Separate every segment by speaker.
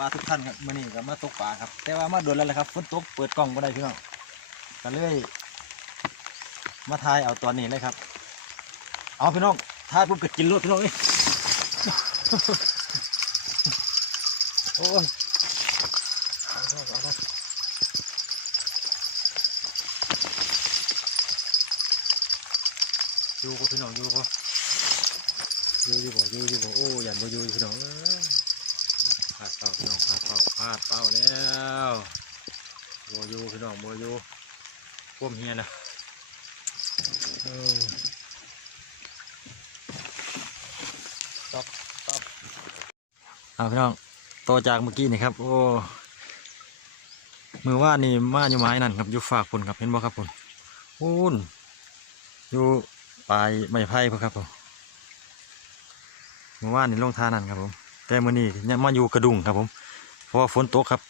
Speaker 1: ปลาทุกท่านครับมื่อนี้ก็มาตกปลาครับ แต่ว่ามาโดนแล้วแหละครับฝนตกเปิดกล้องไม่ได้พี่น้องก็เลย มาทายเอาตอนนี้เลยครับ เอาพี่น้องทายปุ๊บก็กินรถพี่น้องเอ้ยโอ้ยเอาเอาเอาเอาอยู่ป่พี่น้องอยู่ป่อยู่อยู่บ่อยู่อยู่บ่โอ้ยันบ่อยู่พี่น้องาดเป้าพี่น้องพลาดเป้าพลาดเป้าแล้วโมอยูพี่น้องโมอยูพ่วมเฮียนะเออตบตบเอาพี่น้องโตจากเมื่อกี้นี่ครับ โอ้มือว่านี่มาอยู่ไม้นั่นครับอยู่ฝากพุ่นครับเห็นบ่ครับพุ่นพูนอยู่ปลายไม้ไผ่พุ่นครับผมมือว่านี่ลงท่านั่นครับผม แต่มื่อนี้เนี่ยมาอยู่กระดุงครับผม เพราะว่าฝนตกครับ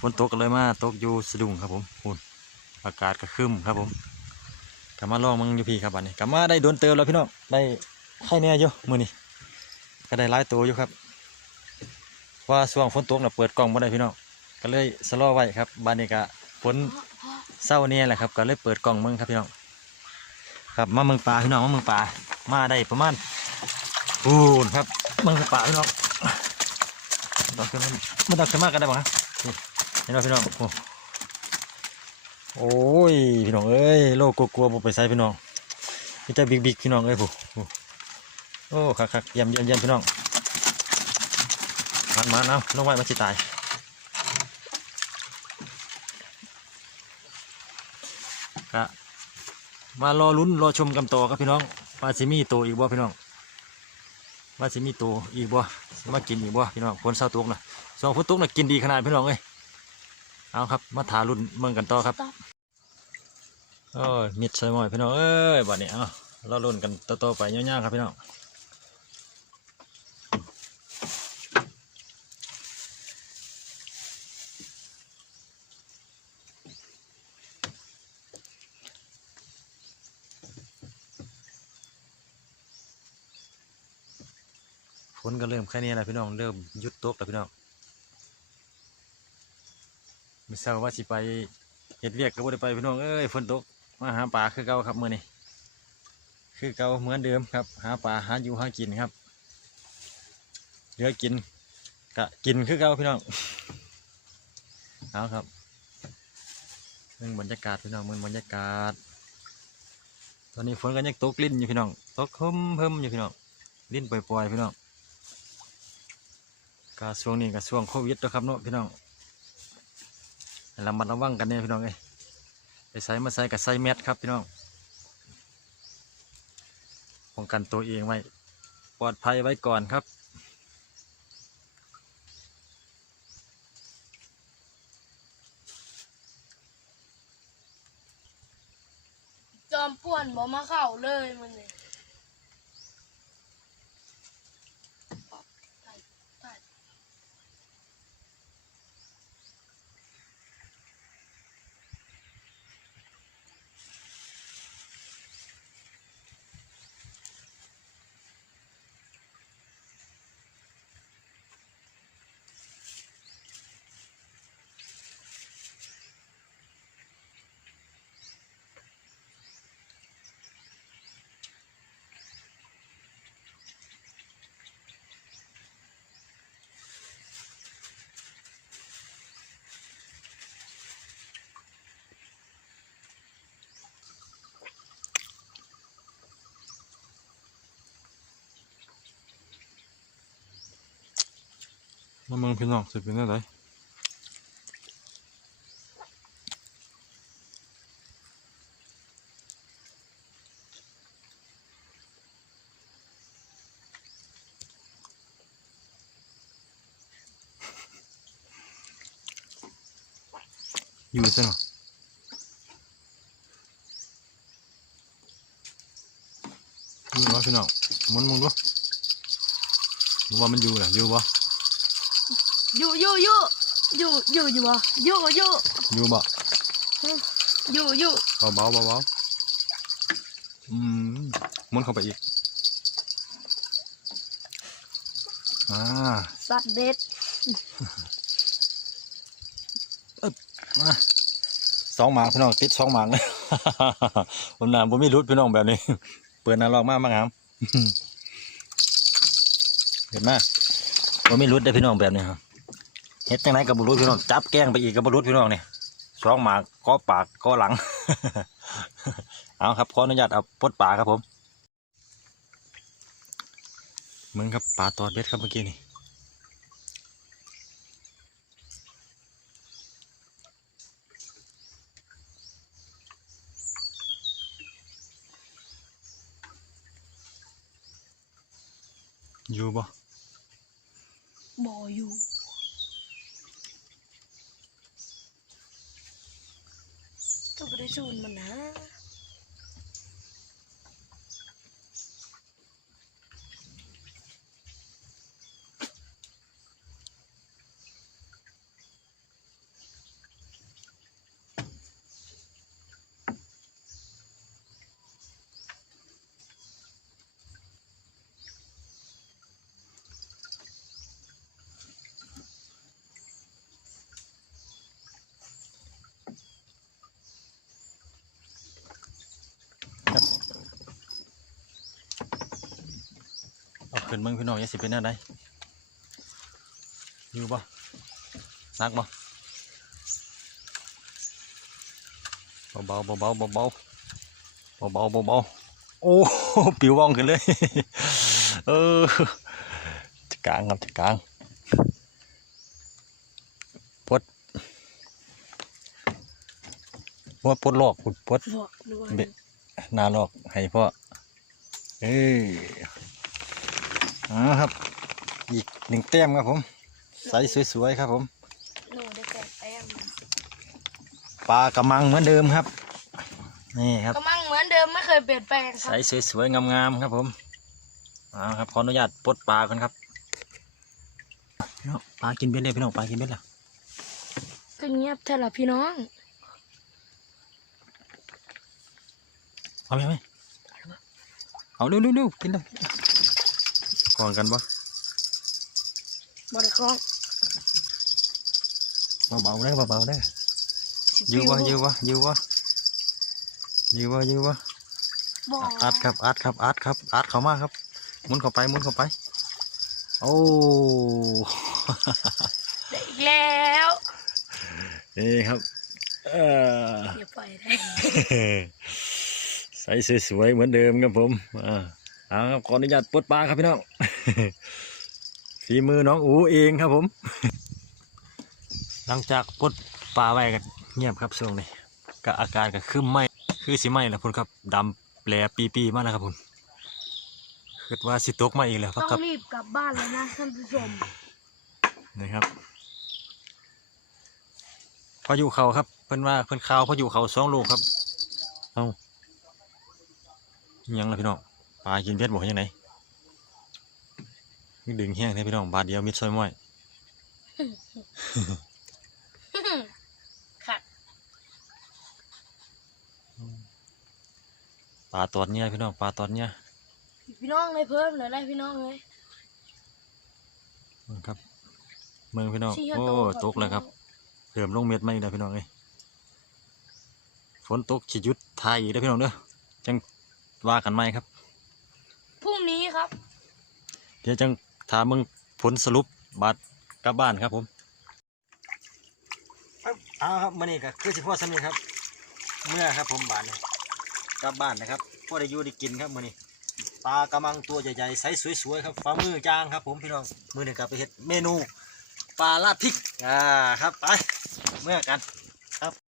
Speaker 1: ฝนตกก็เลยมาตกอยู่สะดุงครับผมคุณอากาศก็ครึ้มครับผมกลับมาลองมังอยู่พี่ครับอันนี้กลับมาได้โดนเติมแล้วพี่น้องได้ไข่แน่อยู่มื่อนี้ก็ได้หลายตัวอยู่ครับเพราะว่าช่วงฝนตกน่ะเปิดกล้องมาได้พี่น้องก็เลยสะลอไว้ครับบานนี้ก็ฝนเศร้าเนี่ยแหละครับก็เลยเปิดกล้องมืองครับพี่น้องครับมาเมืองปลาพี่น้องมาเมืองปลามาได้ประมาณ ปูนครับเมืองป่าพี่น้องดอกขึ้นมามันดอกขึ้นมากกันได้บ้างครับนี่เห็นไหมพี่น้องโอ้โอ้ยพี่น้องเอ้ยโลกกลัวๆบ่ไปใส่พี่น้องมีแต่บิ๊กๆพี่น้องเอ้ยผู้โอ้คักคักเยี่ยมเยี่ยมเยี่ยมพี่น้องมันมาเอาลงไว้มันสิตายกะมารอลุ้นรอชมกันต่อครับพี่น้องว่าสิมีโตอีกบ่พี่น้อง ว่าสิมีตัวอีกบ่สิมากินอีกบ่พี่น้องฝนเศร้าตกนะสองฝนตกนะกินดีขนาดพี่น้องเอ้ยเอาครับมาถารุ่นเมืองกันต่อครับโอ้ยมิดใส่หมอยพี่น้องเอ้ยบัดนี้เอาเรารุ่นกันต่อๆไปยาวๆครับพี่น้อง นก็เริ่มแค่นี้แหละพี่น้องเริ่มยุดตกแล้วพี่น้องไม่ทราบว่าสิไปเฮ็ดเวียกก็บ่ได้ไปพี่น้องเอ้ยฝนตกมาหาปลาคือเก่าครับมื้อนี้คือเก่าเหมือนเดิมครับ หาปลาหาอยู่หากินครับเหลือกินกะกินคือเก่าพี่น้องเอาครับเมืองบรรยากาศพี่น้องมืองบรรยากาศ ตอนนี้ฝนก็ยังตกลิ้นอยู่พี่น้องตกเพิ่มเพิ่มอยู่พี่น้องลิ้นปล่อยๆพี่น้อง ก็ช่วงนี้ก็ช่วงโควิดนะครับเนาะพี่น้องให้ระมัดระวังกันเนี่ยพี่น้องเอ้ยไปใส่มาใส่กับใส่แมสครับพี่น้องป้องกันตัวเองไว้ปลอดภัยไว้ก่อนครับ
Speaker 2: จอมป่วนบ่มาเข้าเลยมันเลย
Speaker 1: มาเมืองพี่น้องสิเป็นอะไรอยู่ใช่ไหมอยู่วะพี่น้องหมุนมึงดูว่ามันอยู่แหละอยู่ปะ
Speaker 2: อยู่อยู่อยู่อยู่อยู่อยู่บ่อยู่อยู่
Speaker 1: อยู่บ่
Speaker 2: อยู่อยู่
Speaker 1: เบาเบาเบาเบาอืมหมุนเข้าไปอีก อ่า
Speaker 2: สัตว์เด็ด
Speaker 1: อึ๊บมาสองหมากพี่น้องติดสองหมากเลยผมนานผมไม่รุดพี่น้องแบบนี้ เปิดหนาลองมากมากครับเห็นไหมผมไม่รุดได้พี่น้องแบบนี้ครับ เฮ็ดจังไหนกับบุรุษพี่น้องจับแก้งไปอีกกับบุรุษพี่น้องเนี่ยสองหมากก็ปากก็หลัง เอาครับขออนุญาตเอาปดปลาครับผมมึงครับปลาตอดเบ็ดครับเมื่อกี้นี่อยู่บ่
Speaker 2: บ่อยู่ ตัวบริสุทธิ์มันนะ
Speaker 1: ขึ้นมึงพี่น้องอย่าสิเป็นอะไรอยู่บ่นักบ่เบาๆเบาๆเบาๆเบาๆเบาๆโอ้ปิวว่องขึ้นเลยเออจะกลางครับจะกลางปลดว่าปลดลอกปลดปลด
Speaker 2: บอกด้วย
Speaker 1: เบะหนาลอกให้พ่อเอ้ย อ่าครับ อีกหนึ่งแต้มครับผม ใสสวยๆครับผม
Speaker 2: หนูได้แปดแต้ม
Speaker 1: ปลากระมังเหมือนเดิมครับ นี่ครับ
Speaker 2: ก็มั่งเหมือนเดิมไม่เคยเปลี่ยนแปลงค
Speaker 1: ใส
Speaker 2: รับ
Speaker 1: สวยๆงามๆครับผมเอ่าครับขออนุญาตปลดปลากันครับพี่น้องปลากินเบ็ดเลยพี่น้องปลากินเบ็ดแล้ว
Speaker 2: ก็เงียบเถอะล่ะพี่น้อง
Speaker 1: เอาไหมเอาไหมเอาเร็วๆๆกินเลย ก่อนกันปะ
Speaker 2: บริคล้อง
Speaker 1: เบาๆได้อเบาๆได้อ
Speaker 2: สิบ
Speaker 1: ยืววะ
Speaker 2: วิ
Speaker 1: ยืววะยืววะยืววะยืววะ
Speaker 2: บอก
Speaker 1: อัดครับอัดครับอัดครับอัดเข้ามาครับหมุนเข้าไปหมุนเข้าไป โอ้
Speaker 2: ได้อีกแล้ว
Speaker 1: นี่ครับเออ
Speaker 2: อย่าปล่อยได้
Speaker 1: ใส่สวยๆเหมือนเดิมครับผมอ่า เอาครับขออนุญาตปลดปลาครับพี่น้องฝีมือน้องอูเองครับผม หลังจากปลดปลาไว้กันเงียบครับช่วงนี้ก็อาการก็คือไหมคือสิไหมแล้วพุ่นครับดำแปลปีๆมาแล้วครับพุ่นคิดว่าสิตกมาอีกแล้วค
Speaker 2: ต้
Speaker 1: รั
Speaker 2: อบง
Speaker 1: ครับ
Speaker 2: รีบกลับบ้านแล้วนะท่านผู้ชม
Speaker 1: นะครับพายุเขาครับ เพิ่นว่าเพิ่นข่าวพายุเขาสองลูกครับ เอาอิหยังล่ะพี่น้อง ปลากินเพชรบอกยังไงนี่ดึงแห้งแท้พี่น้องบาทเดียวมิดซอยม้อย
Speaker 2: ค่ะ
Speaker 1: ปลาตอดเนี่ยพี่น้องปลาตอดเนี่ย
Speaker 2: พี่น้องเลยเพิ่มเลยได้พี่น้องเลย
Speaker 1: เบิ่งครับ เมืองพี่น้อง
Speaker 2: ชี้ให้
Speaker 1: โอ้
Speaker 2: ตรงก่อน
Speaker 1: ตกแล้วครับเพิ่มลงเม็ดมาอีกแล้วพี่น้องเอ้ยฝนตกขีดยุดทายอีกแล้วพี่น้องเด้อจังว่ากันไหมครับ
Speaker 2: พรุ่งนี้ครับ
Speaker 1: เดี๋ยวจังถามมึงผลสรุปบัตรกลับบ้านครับผม เอาครับมื่อนี้ก็คือสิพ่อสำเร็จครับ เมื่อครับผมบานนี้กลับบ้านนะครับพ่อได้อยู่ได้กินครับมื่อนี้ปลากระมังตัวใหญ่ๆใสสวยๆครับฝ่ามือจางครับ ผมพี่น้องมือหนึ่งกลับไปเฮ็ดเมนูปลาลาดพริกอ่าครับไปเมื่อกัน